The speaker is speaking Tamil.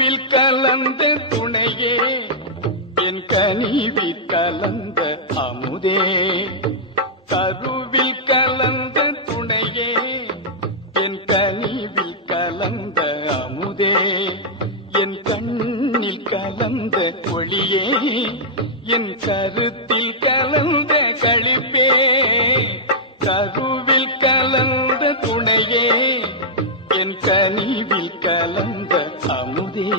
கருவில் கலந்த துணையே என் கனிவில் கலந்த அமுதே கருவில் கலந்த துணையே என் கனிவில் கலந்த அமுதே என் கண்ணில் கலந்த ஒளியே என் கருத்தில் கலந்த களிப்பே கருவில் கலந்த துணையே என் கனிவில் கலந்த அமுதே